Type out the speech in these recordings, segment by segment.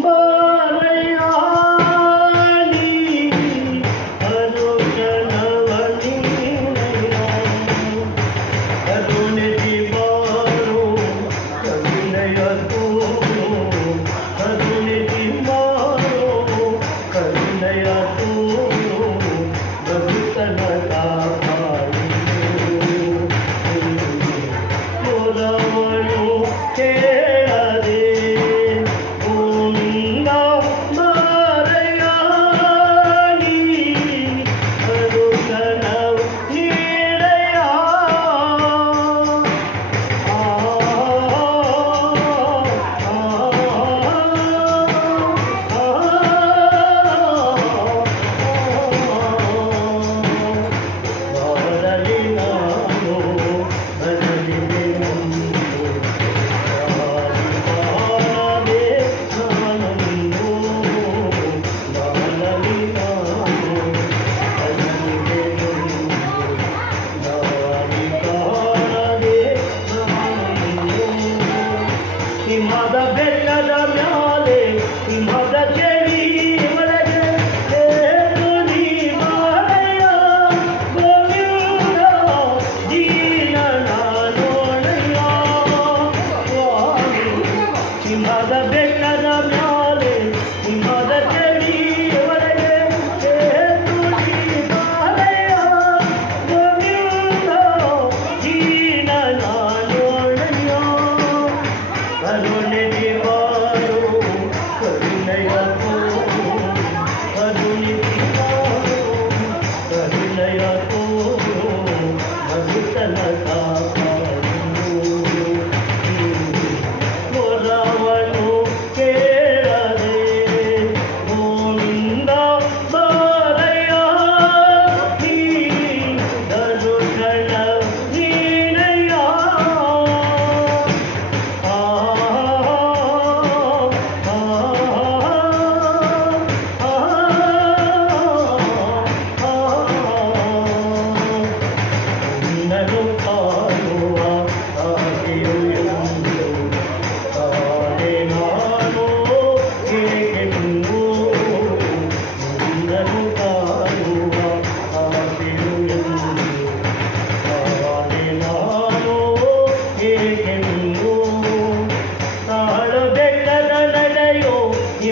Bye. మద బెల్లద మ్యా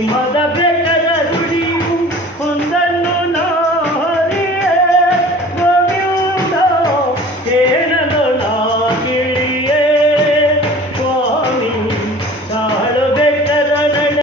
mother.